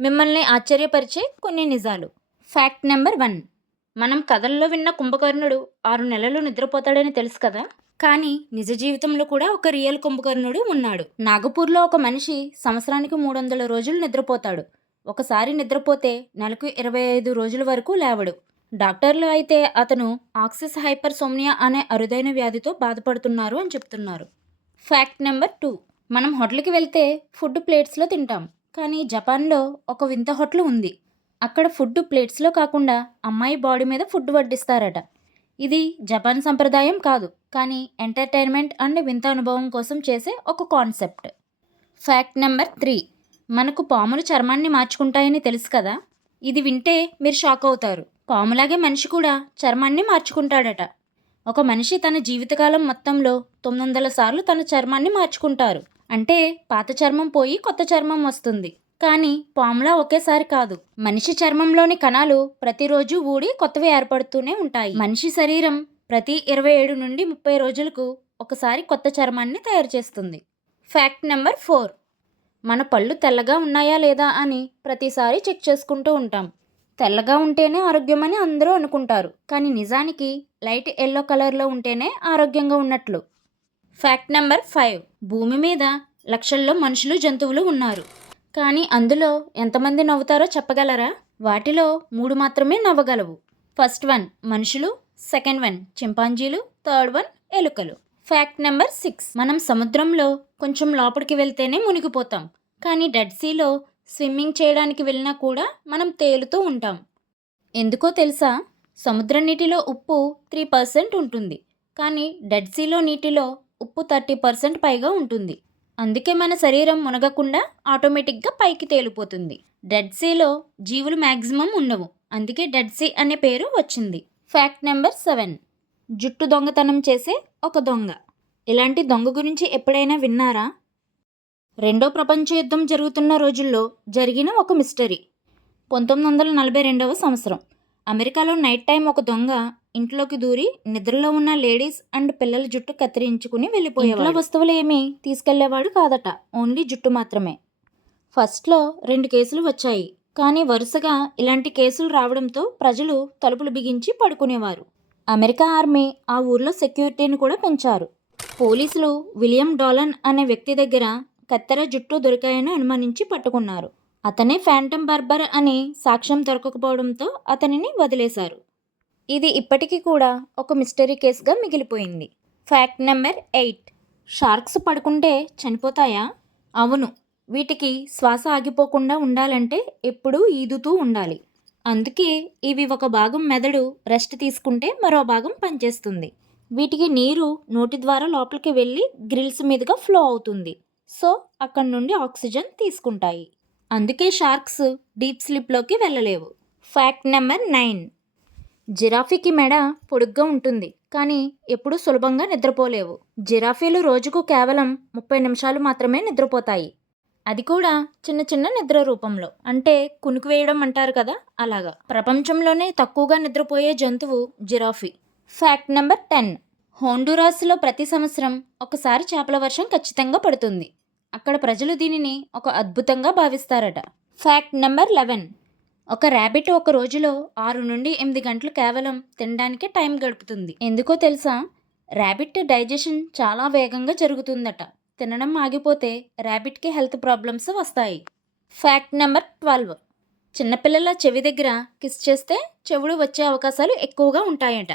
మిమ్మల్ని ఆశ్చర్యపరిచే కొన్ని నిజాలు. Fact number one. మనం కథల్లో విన్న కుంభకర్ణుడు ఆరు నెలలు నిద్రపోతాడని తెలుసు కదా? కానీ నిజ జీవితంలో కూడా ఒక రియల్ కుంభకర్ణుడు ఉన్నాడు. నాగపూర్లో ఒక మనిషి సంవత్సరానికి మూడు వందల రోజులు నిద్రపోతాడు. ఒకసారి నిద్రపోతే నెలకు ఇరవై ఐదు రోజుల వరకు లేవడు. డాక్టర్లు అయితే అతను ఆక్సిస్ హైపర్ సోమ్నియా అనే అరుదైన వ్యాధితో బాధపడుతున్నారు అని చెప్తున్నారు. Fact number two. మనం హోటల్కి వెళ్తే ఫుడ్ ప్లేట్స్లో తింటాం. కానీ జపాన్లో ఒక వింత హోటల్ ఉంది. అక్కడ ఫుడ్ ప్లేట్స్లో కాకుండా అమ్మాయి బాడీ మీద ఫుడ్ వడ్డిస్తారట. ఇది జపాన్ సంప్రదాయం కాదు కానీ ఎంటర్టైన్మెంట్ అండ్ వింత అనుభవం కోసం చేసే ఒక కాన్సెప్ట్. Fact number three. మనకు పాములు చర్మాన్ని మార్చుకుంటాయని తెలుసు కదా? ఇది వింటే మీరు షాక్ అవుతారు. పాములాగే మనిషి కూడా చర్మాన్ని మార్చుకుంటాడట. ఒక మనిషి తన జీవితకాలం మొత్తంలో తొమ్మిది వందల సార్లు తన చర్మాన్ని మార్చుకుంటారు. అంటే పాత చర్మం పోయి కొత్త చర్మం వస్తుంది. కానీ పాములా ఒకేసారి కాదు. మనిషి చర్మంలోని కణాలు ప్రతిరోజు ఊడి కొత్తవి ఏర్పడుతూనే ఉంటాయి. మనిషి శరీరం ప్రతి ఇరవై ఏడు నుండి ముప్పై రోజులకు ఒకసారి కొత్త చర్మాన్ని తయారు చేస్తుంది. Fact number four. మన పళ్ళు తెల్లగా ఉన్నాయా లేదా అని ప్రతిసారి చెక్ చేసుకుంటూ ఉంటాం. తెల్లగా ఉంటేనే ఆరోగ్యమని అందరూ అనుకుంటారు. కానీ నిజానికి లైట్ ఎల్లో కలర్లో ఉంటేనే ఆరోగ్యంగా ఉన్నట్లు. ఫ్యాక్ట్ నెంబర్ ఫైవ్ భూమి మీద లక్షల్లో మనుషులు జంతువులు ఉన్నారు. కానీ అందులో ఎంతమంది నవ్వుతారో చెప్పగలరా? వాటిలో మూడు మాత్రమే నవ్వగలవు. ఫస్ట్ వన్ మనుషులు. సెకండ్ వన్ చింపాంజీలు. థర్డ్ వన్ ఎలుకలు. ఫ్యాక్ట్ నెంబర్ సిక్స్ మనం సముద్రంలో కొంచెం లోపలికి వెళ్తేనే మునిగిపోతాం. కానీ డెడ్ సీలో స్విమ్మింగ్ చేయడానికి వెళ్ళినా కూడా మనం తేలుతూ ఉంటాం. ఎందుకో తెలుసా? సముద్ర నీటిలో ఉప్పు త్రీ పర్సెంట్ ఉంటుంది. కానీ డెడ్ సీలో నీటిలో ఉప్పు థర్టీ పర్సెంట్ పైగా ఉంటుంది. అందుకే మన శరీరం మునగకుండా ఆటోమేటిక్గా పైకి తేలిపోతుంది. డెడ్ సీలో జీవులు మ్యాక్సిమం ఉండవు. అందుకే డెడ్ సీ అనే పేరు వచ్చింది. Fact number seven. జుట్టు దొంగతనం చేసే ఒక దొంగ. ఇలాంటి దొంగ గురించి ఎప్పుడైనా విన్నారా? రెండో ప్రపంచ యుద్ధం జరుగుతున్న రోజుల్లో జరిగిన ఒక మిస్టరీ. పంతొమ్మిది వందల నలభై రెండవ సంవత్సరం. అమెరికాలో నైట్ టైం ఒక దొంగ ఇంట్లోకి దూరి నిద్రలో ఉన్న లేడీస్ అండ్ పిల్లల జుట్టు కత్తిరించుకుని వెళ్ళిపోయేవాడు వస్తువులు ఏమీ తీసుకెళ్ళేవాడు కాదట. ఓన్లీ జుట్టు మాత్రమే. ఫస్ట్లో రెండు కేసులు వచ్చాయి. కానీ వరుసగా ఇలాంటి కేసులు రావడంతో ప్రజలు తలుపులు బిగించి పడుకునేవారు. అమెరికా ఆర్మీ ఆ ఊర్లో సెక్యూరిటీని కూడా పెంచారు. పోలీసులు విలియం డాలన్ అనే వ్యక్తి దగ్గర కత్తెర జుట్టు దొరికాయని అనుమానించి పట్టుకున్నారు. అతనే ఫ్యాంటమ్ బర్బర్ అని సాక్ష్యం దొరకకపోవడంతో అతనిని వదిలేశారు. ఇది ఇప్పటికీ కూడా ఒక మిస్టరీ కేసుగా మిగిలిపోయింది. Fact number eight. షార్క్స్ పడుకుంటే చనిపోతాయా? అవును. వీటికి శ్వాస ఆగిపోకుండా ఉండాలంటే ఎప్పుడూ ఈదుతూ ఉండాలి. అందుకే ఇవి ఒక భాగం మెదడు రెస్ట్ తీసుకుంటే మరో భాగం పనిచేస్తుంది. వీటికి నీరు నోటి ద్వారా లోపలికి వెళ్ళి గ్రిల్స్ మీదుగా ఫ్లో అవుతుంది. సో అక్కడి నుండి ఆక్సిజన్ తీసుకుంటాయి. అందుకే షార్క్స్ డీప్ స్లీప్లోకి వెళ్ళలేవు. Fact number nine. జిరాఫీకి మెడ పొడుగ్గా ఉంటుంది కానీ ఎప్పుడూ సులభంగా నిద్రపోలేవు. జిరాఫీలు రోజుకు కేవలం ముప్పై నిమిషాలు మాత్రమే నిద్రపోతాయి. అది కూడా చిన్న చిన్న నిద్ర రూపంలో. అంటే కునుకు వేయడం అంటారు కదా అలాగా. ప్రపంచంలోనే తక్కువగా నిద్రపోయే జంతువు జిరాఫీ. ఫ్యాక్ట్ నెంబర్ టెన్ హోండూరాస్లో ప్రతి సంవత్సరం ఒకసారి చేపల వర్షం ఖచ్చితంగా పడుతుంది. అక్కడ ప్రజలు దీనిని ఒక అద్భుతంగా భావిస్తారట. ఫ్యాక్ట్ నెంబర్ లెవెన్ ఒక ర్యాబిట్ ఒక రోజులో ఆరు నుండి ఎనిమిది గంటలు కేవలం తినడానికే టైం గడుపుతుంది. ఎందుకో తెలుసా? ర్యాబిట్ డైజెషన్ చాలా వేగంగా జరుగుతుందట. తినడం ఆగిపోతే ర్యాబిట్కి హెల్త్ ప్రాబ్లమ్స్ వస్తాయి. ఫ్యాక్ట్ నెంబర్ ట్వెల్వ్ చిన్నపిల్లల చెవి దగ్గర కిస్ చేస్తే చెవుడు వచ్చే అవకాశాలు ఎక్కువగా ఉంటాయట.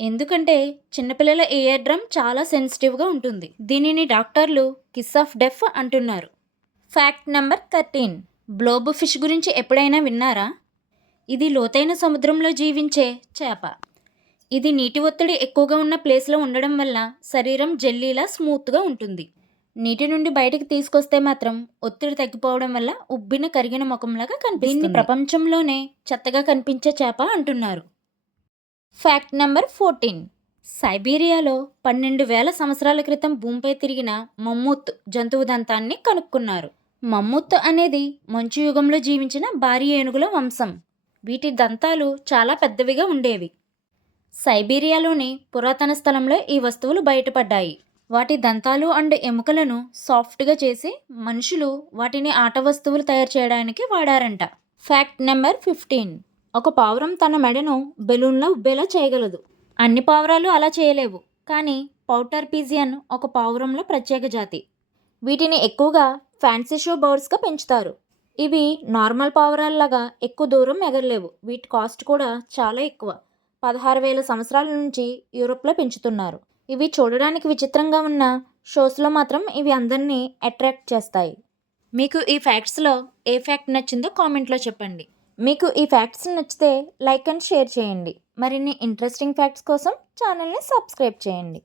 ఎందుకంటే చిన్నపిల్లల ఇయర్ డ్రమ్ చాలా సెన్సిటివ్గా ఉంటుంది. దీనిని డాక్టర్లు కిస్ ఆఫ్ డెఫ్ అంటున్నారు. Fact number thirteen blob fish గురించి ఎప్పుడైనా విన్నారా? ఇది లోతైన సముద్రంలో జీవించే చేప. ఇది నీటి ఒత్తిడి ఎక్కువగా ఉన్న ప్లేస్లో ఉండడం వల్ల శరీరం జెల్లీలా స్మూత్గా ఉంటుంది. నీటి నుండి బయటకు తీసుకొస్తే మాత్రం ఒత్తిడి తగ్గిపోవడం వల్ల ఉబ్బిన కరిగిన ముఖంలాగా కనిపిస్తుంది. ప్రపంచంలోనే చెత్తగా కనిపించే చేప అంటున్నారు. Fact number fourteen. సైబీరియాలో పన్నెండు వేల సంవత్సరాల క్రితం భూమిపై తిరిగిన మమ్మూత్ జంతువు దంతాన్ని కనుక్కున్నారు. మమ్ముత్ అనేది మంచు యుగంలో జీవించిన భారీ ఏనుగుల వంశం. వీటి దంతాలు చాలా పెద్దవిగా ఉండేవి. సైబీరియాలోని పురాతన స్థలంలో ఈ వస్తువులు బయటపడ్డాయి. వాటి దంతాలు అండ్ ఎముకలను సాఫ్ట్గా చేసి మనుషులు వాటిని ఆట వస్తువులు తయారు చేయడానికి వాడారంట. Fact number fifteen. ఒక పావురం తన మెడను బెలూన్లో ఉబ్బేలా చేయగలదు. అన్ని పావురాలు అలా చేయలేవు. కానీ పౌటర్ పిజియన్ ఒక పావురంలో ప్రత్యేక జాతి. వీటిని ఎక్కువగా ఫ్యాన్సీ షో బర్డ్స్గా పెంచుతారు. ఇవి నార్మల్ పావురాల్లాగా ఎక్కువ దూరం ఎగరలేవు. వీటి కాస్ట్ కూడా చాలా ఎక్కువ. పదహారు వేల సంవత్సరాల నుంచి యూరోప్లో పెంచుతున్నారు. ఇవి చూడడానికి విచిత్రంగా ఉన్న షోస్లో మాత్రం ఇవి అందరినీ అట్రాక్ట్ చేస్తాయి. మీకు ఈ ఫ్యాక్ట్స్లో ఏ ఫ్యాక్ట్ నచ్చిందో కామెంట్లో చెప్పండి. మీకు ఈ ఫ్యాక్ట్స్ నచ్చితే లైక్ అండ్ షేర్ చేయండి. మరిన్ని ఇంట్రెస్టింగ్ ఫ్యాక్ట్స్ కోసం ఛానల్ని సబ్స్క్రైబ్ చేయండి.